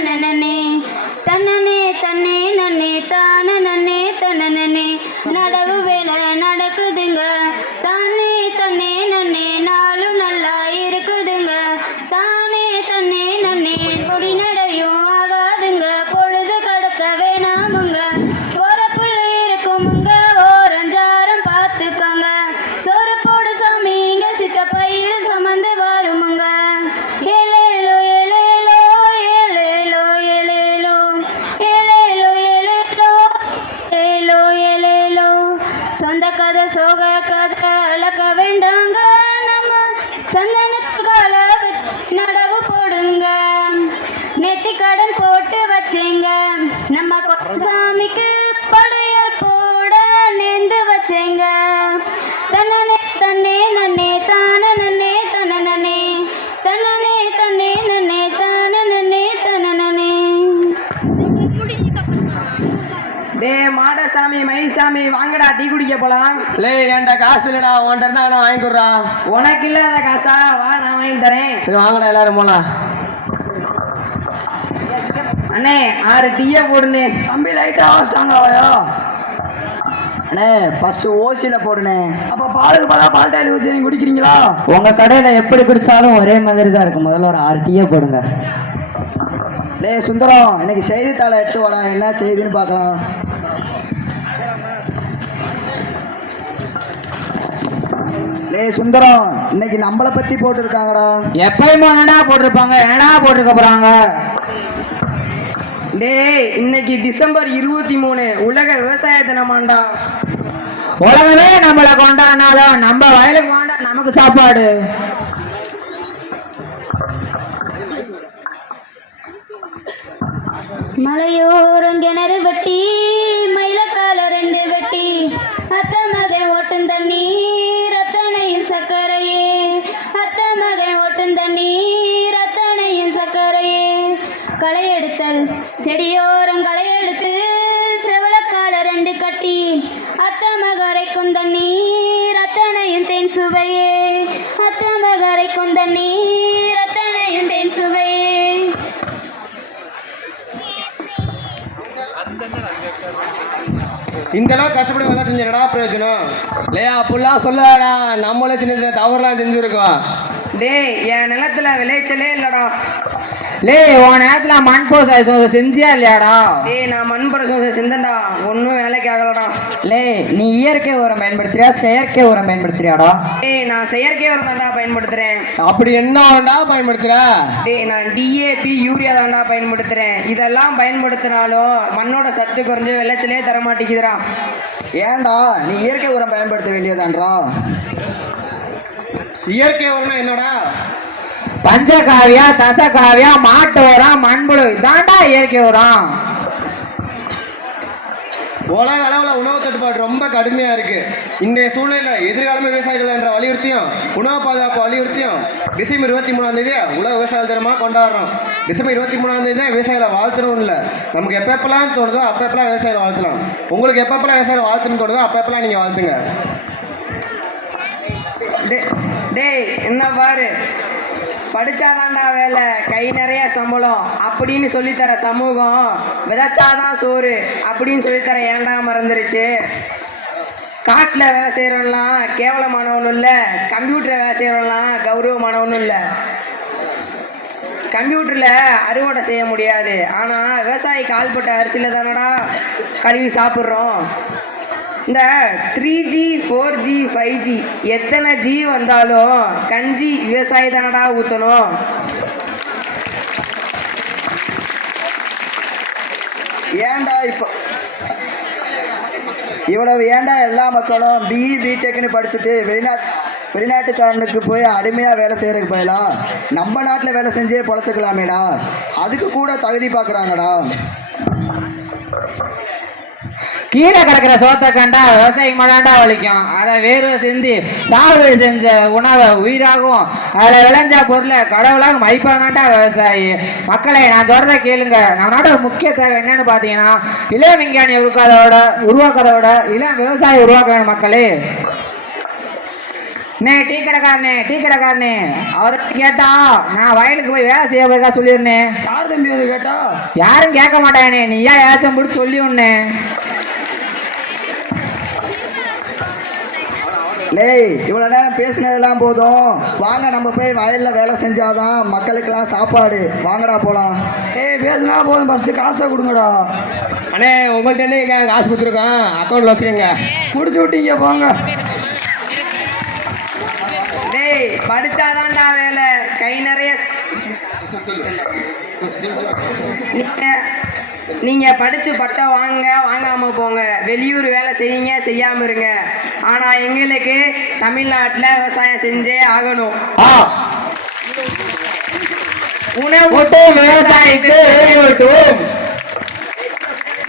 தனனனே தன்னனே தன்னே நன்னே தானனனே தனனனே நடவு வேலை நடக்குதுங்க தானே தன்னே நன்னே நாளும் நல்லா இருக்குதுங்க தானே தன்னே நன்னே பொடி நடையும் ஆகாதுங்க பொழுது கடத்த வேணாமுங்க ஒரு புள்ள இருக்குமுங்க ஓரஞ்சாரம் பார்த்துக்கோங்க சோறு போடு சாமி இங்க சித்த பயிர் சமந்து வருமுங்க ஏலேலோ ஏலேலோ ஏலேலோ ஏலேலோ ஏலேலோ ஏலேலோ ஏலோ ஏலேலோ சொந்த கதை சோக கதை அளக்க வேண்டாங்க நம்ம சந்தனத்துக்கால வச்சு நடவு போடுங்க நெத்தி கடன் போட்டு வச்சேங்க நம்ம சாமிக்கு படையல் போட நேர்ந்து வச்சேங்க தன்னனே தன்னே நன்னே தான நன்னே தனனனே தன்னனே தன்னே நன்னே தான நன்னே தனனனே. டே மாடசாமி மயிசாமி வாங்கடா டீ குடிக்க போலாம். லே ஏன்டா காசு இல்லடா உன்கிட்ட இருந்தா நான் வாங்கி கொடுறா. உனக்கு இல்லாத காசா? வா நான் வாங்கி தரேன். சரி வாங்கடா எல்லாரும் போலாம். அண்ணே 6 டீயை போடுனே. தம்பி லைட்டா ஸ்ட்ராங்காவையா அண்ணே ஃபர்ஸ்ட் ஓசியில போடுனே. அப்ப பாலுக்கு பதிலா பால் டாலி ஊற்றி நீங்க குடிக்கிறீங்களா? உங்க கடையில எப்படி குடிச்சாலும் ஒரே மாதிரி தான் இருக்கும். முதல்ல ஒரு 6 டீயை போடுங்க. டே சுந்தரம் இன்னைக்கு செய்தித்தாளை எடுத்து வாடா, என்ன செய்தின்னு பார்க்கலாம். லே சுந்தரம் இன்னைக்கு நம்மளை பத்தி போட்டுருக்காங்கடா. எப்பயுமே என்னடா போட்டிருப்பாங்க, என்னடா போட்டிருக்க போறாங்க? டேய் இன்னைக்கு டிசம்பர் 23 உலக விவசாய தினமாண்டா. உலகமே நம்மளை கொண்டாடினாலும் நம்ம வயலுக்கு கொண்டா நமக்கு சாப்பாடு. மலையோரம் கிணறு வெட்டி மயிலக்கால 2 வெட்டி அத்த மகன் ஓட்டும் தண்ணீர் அத்தனையும் சக்கரையே அத்த மகன் ஓட்டும் தண்ணீர் அத்தனையும் சக்கரையே களையெடுத்தல் செடியோரம் களையெடுத்து செவலக்கால 2 கட்டி அத்த மகரைக்கும் தண்ணீர் அத்தனையும் தேன் சுவையே அத்த மகரைக்கும் தண்ணீர் அத்தனையும் தேன் சுவையே. இந்த அளவுக்கு கஷ்டப்பட்டு வேலை செஞ்சடா பிரயோஜனம் இல்லையா? அப்படிலாம் சொல்லாடா, நம்மளே சின்ன சின்ன தவறுலாம் செஞ்சுருக்கோம். டேய் என் நிலத்துல விளைச்சலே இல்லடா. லே உன் நேரத்துல மண் போசை செஞ்சியா இல்லையாடா? டேய் நான் மண் பிரசோசம் செஞ்சேன்டா, ஒன்றும் வேலைக்கு ஆகலடா. லே நீ இயற்கை உரம் பயன்படுத்துறியா செயற்கை உரம் பயன்படுத்துறியாடா? டேய் நான் செயற்கை உரம் தாண்டா பயன்படுத்துறேன். அப்படி என்னடா பயன்படுத்துற? டேய் நான் டிஏபி யூரியா தாண்டா பயன்படுத்துறேன். இதெல்லாம் பயன்படுத்தினாலும் மண்ணோட சத்து குறைஞ்சு விளைச்சலே தர மாட்டேங்குதுடா. ஏன்டா நீ இயற்கை உரம் பயன்படுத்த வேண்டியதான்றா. இயற்கை உரம்னா என்னடா? பஞ்சகாவியா தசகாவியா மாட்டு உரம் மண்புழு இதாண்டா இயற்கை உரம். உலக அளவில் உணவு தட்டுப்பாடு ரொம்ப கடுமையாக இருக்குது. இன்றைய சூழ்நிலையில் எதிர்காலமே விவசாயிகள் என்ற வலியுறுத்தியும் உணவு பாதுகாப்பு வலியுறுத்தியும் டிசம்பர் 23 உலக விவசாயிகள் தினமாக கொண்டாடுறோம். டிசம்பர் 23 தான் விவசாயிகளை வாழ்த்தணும் இல்லை, நமக்கு எப்பப்பெல்லாம் தோணுதோ அப்பப்பெல்லாம் விவசாயிகளை வாழ்த்தலாம். உங்களுக்கு எப்பப்பெல்லாம் விவசாயிகளை வாழ்த்துன்னு தோணுதோ அப்பப்பெல்லாம் நீங்கள் வாழ்த்துங்க. டேய் என்ன பாரு, படிச்சாதான்டா வேலை கை நிறைய சம்பளம் அப்படின்னு சொல்லித்தர சமூகம் விதைச்சாதான் சோறு அப்படின்னு சொல்லித்தர ஏன்டா மறந்துருச்சு. காட்டில் வேலை செய்கிறவன்லாம் கேவலமானவனும் இல்லை, கம்ப்யூட்டரில் வேலை செய்கிறவன்லாம் கௌரவமானவனும் இல்லை. கம்ப்யூட்டரில் அறுவடை செய்ய முடியாது, ஆனால் விவசாயி கால்பட்ட அரிசியில் தானடா கழுவி சாப்பிட்றோம். இந்த 3G 4G 5G எத்தனை ஜி வந்தாலும் கஞ்சி விவசாயி தானடா ஊற்றணும். ஏன்டா இப்போ இவ்வளவு ஏன்டா எல்லா மக்களும் பிஇ பிடெக்னு படிச்சுட்டு வெளிநாட்டுக்காரனுக்கு போய் அடிமையாக வேலை செய்கிறதுக்கு பதிலாக நம்ம நாட்டில் வேலை செஞ்சே பொழைச்சிக்கலாமேடா. அதுக்கு கூட தகுதி பார்க்குறாங்கடா. கீழே கிடக்கிற சோத்தை கண்டா விவசாயிக்கு மாட்டாண்டா வலிக்கும். அதை வேர்வை செஞ்சு சாகுபடி செஞ்ச உணவை உயிராகவும் அதில் விளைஞ்ச பொருளை கடவுளாக மதிப்பாதாண்டா விவசாயி. மக்களை நான் சொல்கிறத கேளுங்க. நம்ம நாட்டோட முக்கிய தேவை என்னன்னு பார்த்தீங்கன்னா இளம் விஞ்ஞானி உருவாக்கதோட இளம் விவசாயி உருவாக்க வேணும் மக்களே. டீ கடைக்காரனே அவர்கிட்ட கேட்டா நான் வயலுக்கு போய் வேலை செய்ய போயிருக்கா சொல்லிருந்தேன். யார் தம்பி அது கேட்டா? யாரும் கேட்க மாட்டானே, நீ ஏன் ஏதாச்சும் முடிச்சு சொல்லி உடனே. லேய், இவ்வளோ நேரம் பேசினதெல்லாம் போதும், வாங்க நம்ம போய் வயலில் வேலை செஞ்சாதான் மக்களுக்கெல்லாம் சாப்பாடு. வாங்கடா போகலாம். பேசினா போதும், ஃபஸ்ட்டு காசை கொடுங்கடா. அண்ணே உங்கள்கிட்ட என்ன காசு கொடுத்துருக்கோம், அக்கௌண்ட்டில் வச்சுக்கோங்க. முடிச்சு விட்டீங்க போங்க. டேய் படிச்சாதான்டா வேலை, கை நிறைய நீங்க படிச்சு பட்டம் வாங்காம போங்க, வெளியூர் வேலை செய்யுங்க, செய்யாம இருங்க. ஆனா எங்களுக்கு தமிழ்நாட்டுல விவசாயம் செஞ்சே ஆகணும். உணவு விவசாயிக்கு